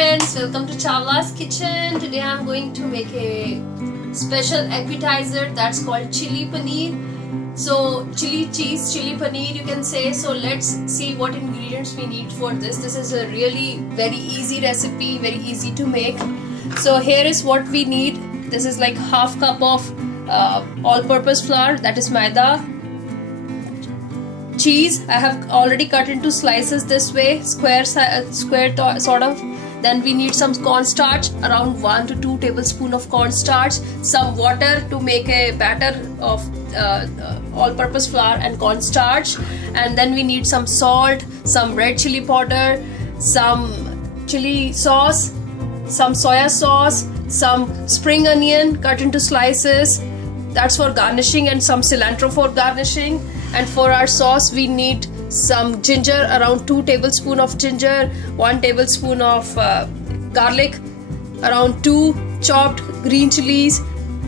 friends, welcome to Chawla's kitchen. Today I'm going to make a special appetizer that's called Chilli Paneer. So chili cheese, chili paneer you can say. So let's see what ingredients we need for this. This is a really very easy recipe, very easy to make. So here is what we need. This is like half cup of all-purpose flour, that is maida. Cheese I have already cut into slices this way, square sort of. Then we need some cornstarch, around 1 to 2 tablespoons of cornstarch, some water to make a batter of all-purpose flour and cornstarch, and then we need some salt, some red chili powder, some chili sauce, some soya sauce, some spring onion cut into slices, that's for garnishing, and some cilantro for garnishing. And for our sauce we need some ginger, around 2 tablespoons of ginger, 1 tablespoon of garlic, around 2 chopped green chilies,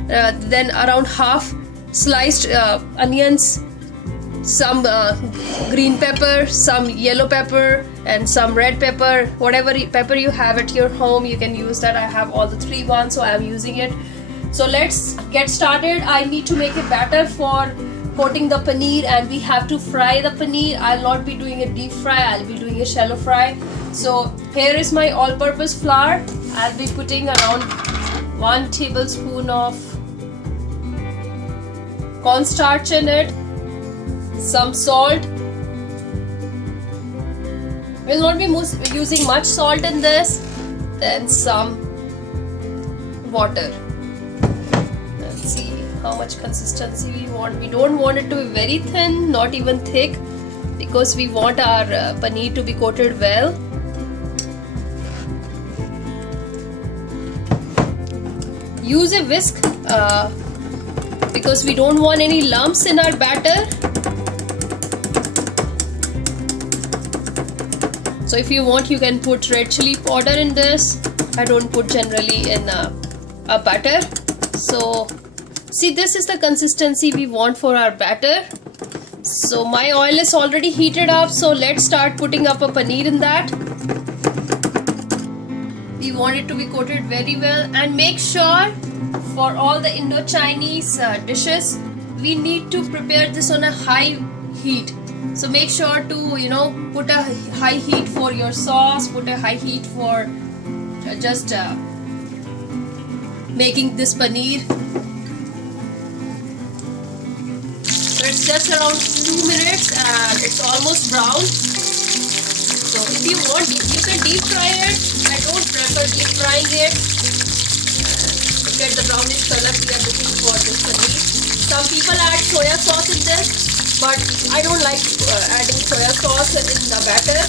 then around half sliced onions, some green pepper, some yellow pepper, and some red pepper. Whatever pepper you have at your home, you can use that. I have all the 3 ones, so I am using it. So let's get started. I need to make a batter for coating the paneer, and we have to fry the paneer. I'll not be doing a deep fry, I'll be doing a shallow fry. So here is my all-purpose flour. I'll be putting around 1 tablespoon of cornstarch in it, some salt. We'll not be using much salt in this. Then some water. Let's see how much consistency we want. We don't want it to be very thin, not even thick, because we want our paneer to be coated well. Use a whisk because we don't want any lumps in our batter. So if you want, you can put red chili powder in this. I don't put generally in a batter. So see, this is the consistency we want for our batter. So my oil is already heated up, so let's start putting up a paneer in that. We want it to be coated very well, and make sure for all the Indo-Chinese dishes, we need to prepare this on a high heat. So make sure to put a high heat for your sauce, put a high heat for just making this paneer. It's just around 2 minutes and it's almost brown. So if you want, you can deep fry it. I don't prefer deep frying it to get the brownish color we are looking for this paneer. Some people add soya sauce in this, but I don't like adding soya sauce in the batter.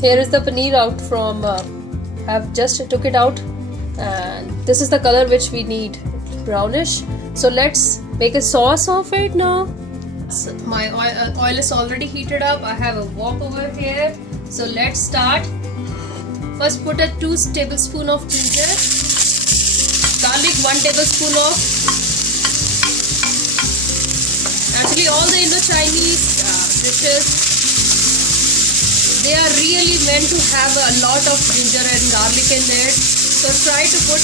Here is the paneer out from, I've just took it out, and this is the color which we need, brownish. So let's make a sauce of it now. So my oil is already heated up. I have a wok over here. So let's start. First put a 2 tablespoons of ginger, garlic 1 tablespoon of. Actually all the Indo-Chinese dishes, they are really meant to have a lot of ginger and garlic in it. So try to put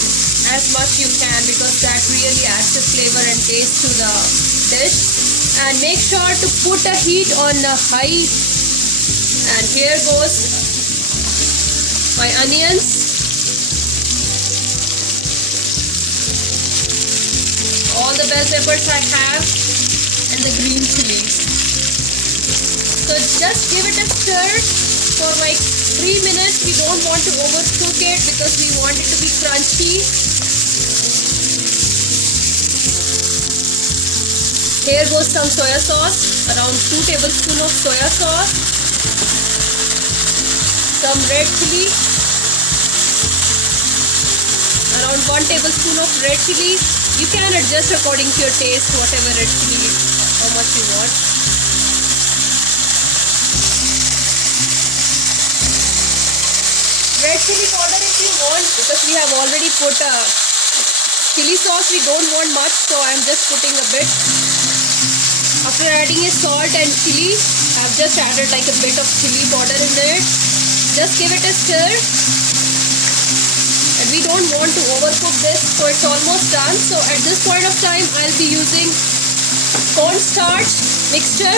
as much you can, because that really adds the flavor and taste to the dish. And make sure to put a heat on high. And here goes my onions, all the bell peppers I have, and the green chilies. So just give it a stir for like 3 minutes. We don't want to overcook it because we want it to be crunchy. Here goes some soya sauce, around 2 tablespoons of soya sauce, some red chili, around 1 tablespoon of red chili. You can adjust according to your taste, whatever red chili, how much you want. Red chili powder if you want, because we have already put chili sauce, we don't want much, so I'm just putting a bit. After adding a salt and chili, I've just added like a bit of chili powder in it. just give it a stir. And we don't want to overcook this, so it's almost done. So at this point of time, I'll be using cornstarch mixture.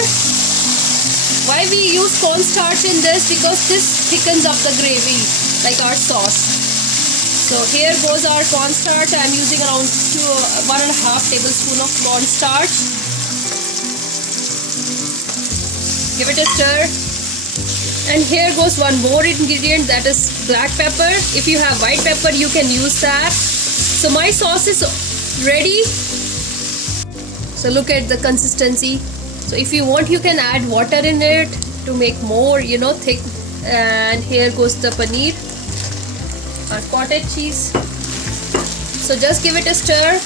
Why we use cornstarch in this? Because this thickens up the gravy, like our sauce. So here goes our cornstarch. I'm using around 1.5 tablespoon of cornstarch. Give it a stir. And here goes one more ingredient, that is black pepper. If you have white pepper, you can use that. So my sauce is ready. So look at the consistency. So if you want, you can add water in it to make more, thick. And here goes the paneer, our cottage cheese. So just give it a stir.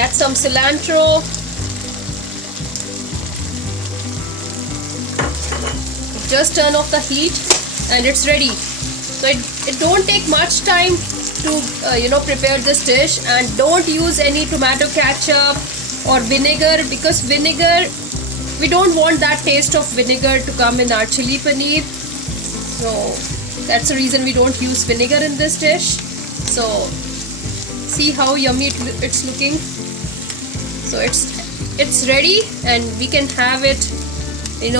Add some cilantro. Just turn off the heat and it's ready. So it don't take much time to prepare this dish. And don't use any tomato ketchup or vinegar, because vinegar, we don't want that taste of vinegar to come in our chili paneer. So that's the reason we don't use vinegar in this dish. So see how yummy it's looking. So it's ready, and we can have it in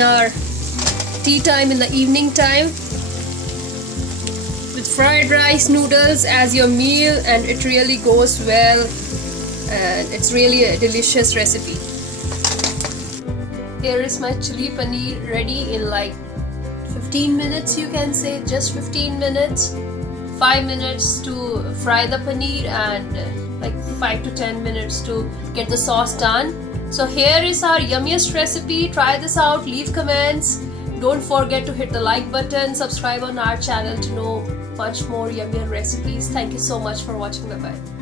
our tea time, in the evening time, with fried rice, noodles as your meal, and it really goes well, and it's really a delicious recipe. Here is my chili paneer ready in like 15 minutes, you can say, just 15 minutes. 5 minutes to fry the paneer, and like 5 to 10 minutes to get the sauce done. So here is our yummiest recipe. Try this out, leave comments. Don't forget to hit the like button, subscribe on our channel to know much more yummier recipes. Thank you so much for watching. Bye bye.